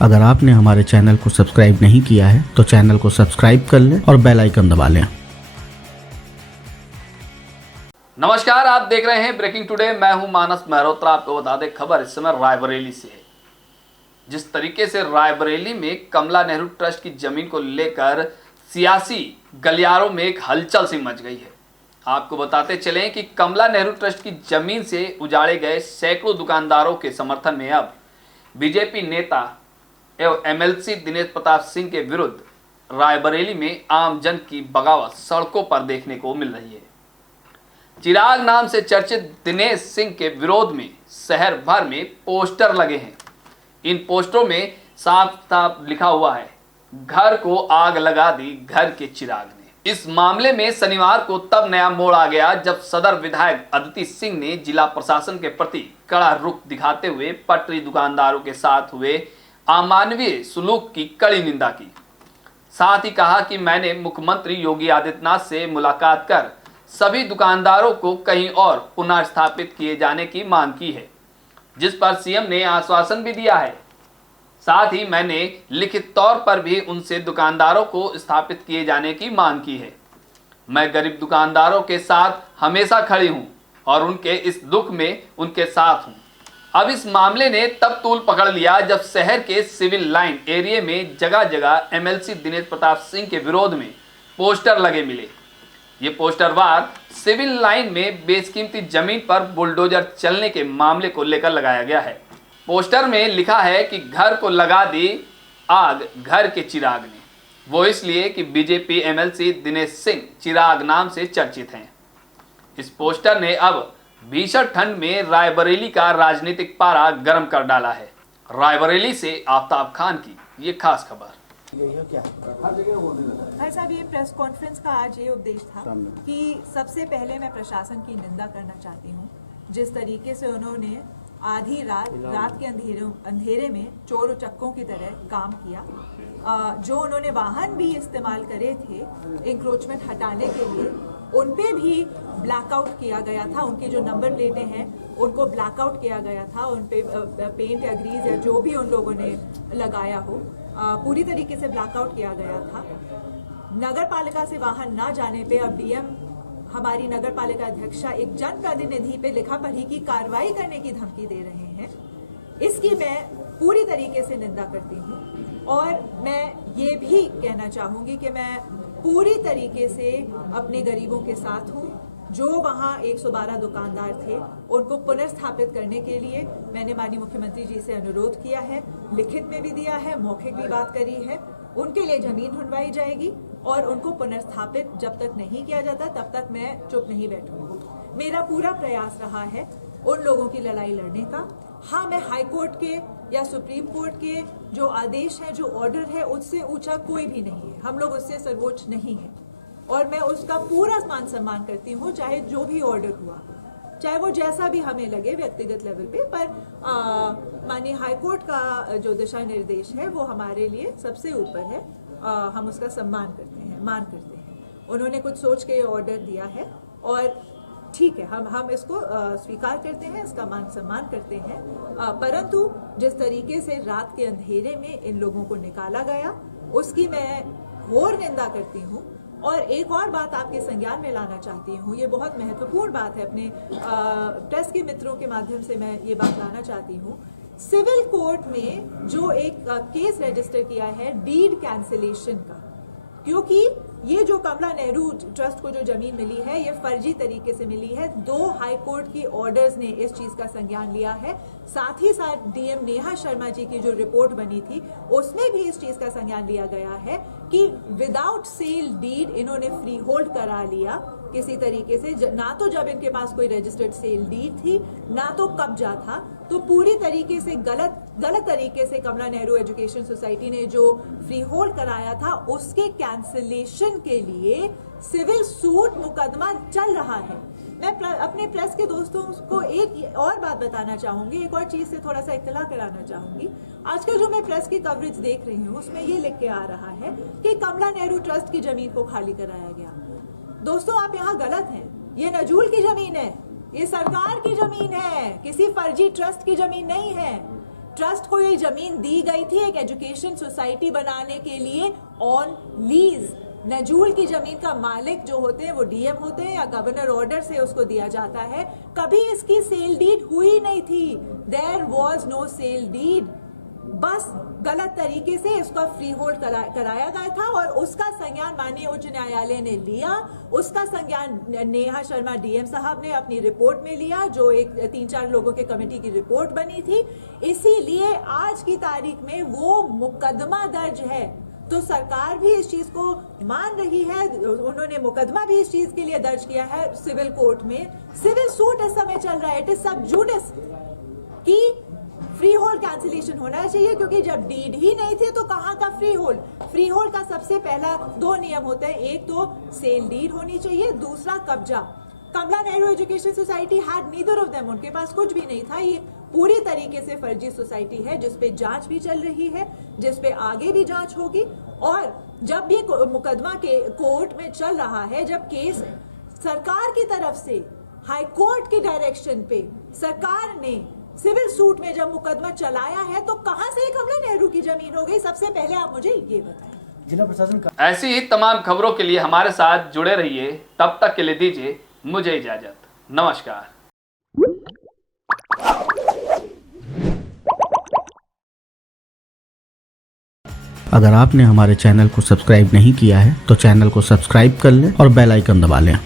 अगर आपने हमारे चैनल को सब्सक्राइब नहीं किया है तो चैनल को सब्सक्राइब कर लें और बेल आइकन दबा लें। नमस्कार, आप देख रहे हैं ब्रेकिंग टुडे। मैं हूं मानस मेहरोत्रा। आपको बता दें खबर इस समय रायबरेली से है। जिस तरीके से रायबरेली में कमला नेहरू ट्रस्ट की जमीन को लेकर सियासी गलियारों में एक हलचल सी मच गई है। आपको बताते चलें कि कमला नेहरू ट्रस्ट की जमीन से उजाड़े गए सैकड़ों दुकानदारों के समर्थन में अब बीजेपी नेता एवं एमएलसी दिनेश प्रताप सिंह के विरुद्ध रायबरेली में आम जन की बगावत सड़कों पर देखने को मिल रही है। चिराग नाम से चर्चित दिनेश सिंह के विरोध में शहर भर में पोस्टर लगे हैं। इन पोस्टरों में साफ साफ लिखा हुआ है, घर को आग लगा दी घर के चिराग ने। इस मामले में शनिवार को तब नया मोड़ आ गया जब सदर विधायक अदिति सिंह ने जिला प्रशासन के प्रति कड़ा रुख दिखाते हुए पटरी दुकानदारों के साथ हुए अमानवीय सुलूक की कड़ी निंदा की। साथ ही कहा कि मैंने मुख्यमंत्री योगी आदित्यनाथ से मुलाकात कर सभी दुकानदारों को कहीं और पुनर्स्थापित किए जाने की मांग की है, जिस पर सीएम ने आश्वासन भी दिया है। साथ ही मैंने लिखित तौर पर भी उनसे दुकानदारों को स्थापित किए जाने की मांग की है। मैं गरीब दुकानदारों के साथ हमेशा खड़ी हूं और उनके इस दुख में उनके साथ हूं। अब इस मामले ने तब तूल पकड़ लिया जब शहर के सिविल लाइन एरिया में जगह जगह एमएलसी दिनेश प्रताप सिंह के विरोध में पोस्टर लगे मिले। ये पोस्टर वार सिविल लाइन में बेशकीमती जमीन पर बुलडोजर चलने के मामले को लेकर लगाया गया है। पोस्टर में लिखा है कि घर को लगा दी आग घर के चिराग ने, वो इसलिए कि बीजेपी एमएलसी दिनेश सिंह चिराग नाम से चर्चित हैं। इस पोस्टर ने अब भीषण ठंड में रायबरेली का राजनीतिक पारा गर्म कर डाला है। रायबरेली से आफ्ताब खान की ये खास खबर। भाई साहब, ये प्रेस कॉन्फ्रेंस का आज ये उपदेश था कि सबसे पहले मैं प्रशासन की निंदा करना चाहती हूँ। जिस तरीके से उन्होंने आधी रात के अंधेरे में चोर उचक्कों की तरह काम किया, जो उन्होंने वाहन भी इस्तेमाल करे थे इंक्रोचमेंट हटाने के लिए, उन पे भी ब्लैकआउट किया गया था। उनके जो नंबर प्लेटें हैं उनको ब्लैकआउट किया गया था, उन पे पेंट या ग्रीज या जो भी उन लोगों ने लगाया हो पूरी तरीके से ब्लैकआउट किया गया था। नगर पालिका से वाहन ना जाने पे अब डीएम हमारी नगर पालिका अध्यक्षा एक जनप्रतिनिधि पे लिखा पढ़ी की कार्रवाई करने की धमकी दे रहे हैं। इसकी मैं पूरी तरीके से निंदा करती हूँ और मैं ये भी कहना चाहूंगी कि मैं पूरी तरीके से अपने गरीबों के साथ हूँ। जो वहाँ 112 दुकानदार थे उनको पुनर्स्थापित करने के लिए मैंने माननीय मुख्यमंत्री जी से अनुरोध किया है, लिखित में भी दिया है, मौखिक भी बात करी है। उनके लिए जमीन ढूंढवाई जाएगी और उनको पुनर्स्थापित जब तक नहीं किया जाता तब तक मैं चुप नहीं बैठूंगी। मेरा पूरा प्रयास रहा है उन लोगों की लड़ाई लड़ने का। हाँ, मैं हाई कोर्ट के या सुप्रीम कोर्ट के जो आदेश हैं, जो ऑर्डर है, उससे ऊंचा कोई भी नहीं है। हम लोग उससे सर्वोच्च नहीं है और मैं उसका पूरा मान सम्मान करती हूँ, चाहे जो भी ऑर्डर हुआ, चाहे वो जैसा भी हमें लगे व्यक्तिगत लेवल पे। पर माननीय हाईकोर्ट का जो दिशा निर्देश है वो हमारे लिए सबसे ऊपर है। हम उसका सम्मान करते हैं, मान करते हैं। उन्होंने कुछ सोच के ऑर्डर दिया है और ठीक है, हम इसको स्वीकार करते हैं, इसका मान सम्मान करते हैं। परंतु जिस तरीके से रात के अंधेरे में इन लोगों को निकाला गया उसकी मैं घोर निंदा करती हूँ। और एक और बात आपके संज्ञान में लाना चाहती हूँ, ये बहुत महत्वपूर्ण बात है, अपने प्रेस के मित्रों के माध्यम से मैं ये बात लाना चाहती हूँ। सिविल कोर्ट में जो एक केस रजिस्टर किया है डीड कैंसिलेशन का, क्योंकि ये जो कमला नेहरू ट्रस्ट को जो जमीन मिली है ये फर्जी तरीके से मिली है। 2 हाई कोर्ट की ऑर्डर्स ने इस चीज का संज्ञान लिया है। साथ ही साथ डीएम नेहा शर्मा जी की जो रिपोर्ट बनी थी उसमें भी इस चीज का संज्ञान लिया गया है कि विदाउट सेल डीड इन्होंने फ्री होल्ड करा लिया किसी तरीके से। ना तो जब इनके पास कोई रजिस्टर्ड सेल डीड थी, ना तो कब्जा था। तो पूरी तरीके से गलत तरीके से कमला नेहरू एजुकेशन सोसाइटी ने जो फ्री होल्ड कराया था उसके कैंसिलेशन के लिए सिविल सूट मुकदमा चल रहा है। मैं अपने प्रेस के दोस्तों को एक और बात बताना चाहूंगी, एक और चीज से थोड़ा सा इत्तला कराना चाहूंगी। आजकल जो मैं प्रेस की कवरेज देख रही हूँ उसमें ये लिख के आ रहा है कि कमला नेहरू ट्रस्ट की जमीन को खाली कराया गया। दोस्तों, आप यहाँ गलत हैं। ये नजूल की जमीन है, ये सरकार की जमीन है, किसी फर्जी ट्रस्ट की जमीन नहीं है। ट्रस्ट को ये जमीन दी गई थी एक एजुकेशन सोसाइटी बनाने के लिए ऑन लीज। नजूल की जमीन का मालिक जो होते हैं वो डीएम होते हैं या गवर्नर ऑर्डर से उसको दिया जाता है। कभी इसकी सेल डीड हुई नहीं थी। There was no sale deed. बस गलत तरीके से इसका फ्री होल्ड कराया गया था और उसका संज्ञान माननीय उच्च न्यायालय ने लिया। उसका संज्ञान नेहा शर्मा डीएम साहब ने अपनी रिपोर्ट में लिया, जो एक 3-4 लोगों के कमेटी की रिपोर्ट बनी थी। इसीलिए आज की तारीख में वो मुकदमा दर्ज है। तो सरकार भी इस चीज को मान रही है। उन्होंने मुकदमा भी इस चीज के लिए दर्ज किया है सिविल कोर्ट में। सिविल सूट इस समय चल रहा है, इट इज सब जुडिस की फ्री होल्ड कैंसिलेशन होना चाहिए, क्योंकि जब डीड ही नहीं थे तो कहाँ का फ्री होल्ड। फ्री होल्ड का सबसे पहला 2 नियम होते हैं, एक तो सेल डीड होनी चाहिए, दूसरा कब्जा। Kamla Nehru education society had neither of them. उनके पास कुछ भी नहीं था। ये पूरी तरीके से फर्जी सोसाइटी है जिसपे जांच भी चल रही है, जिसपे आगे भी जांच होगी। और जब भी मुकदमा के कोर्ट में चल रहा है, जब केस सरकार की तरफ से हाई कोर्ट की डायरेक्शन पे सरकार ने सिविल सूट में जब मुकदमा चलाया है, तो कहां से कमला नेहरू की जमीन हो गई? सबसे पहले आप मुझे ये बताएं। जिला प्रशासन का ऐसी ही तमाम खबरों के लिए हमारे साथ जुड़े रहिए। तब तक के लिए दीजिए मुझे इजाजत। नमस्कार। अगर आपने हमारे चैनल को सब्सक्राइब नहीं किया है तो चैनल को सब्सक्राइब कर लें और बेल आइकन दबा लें।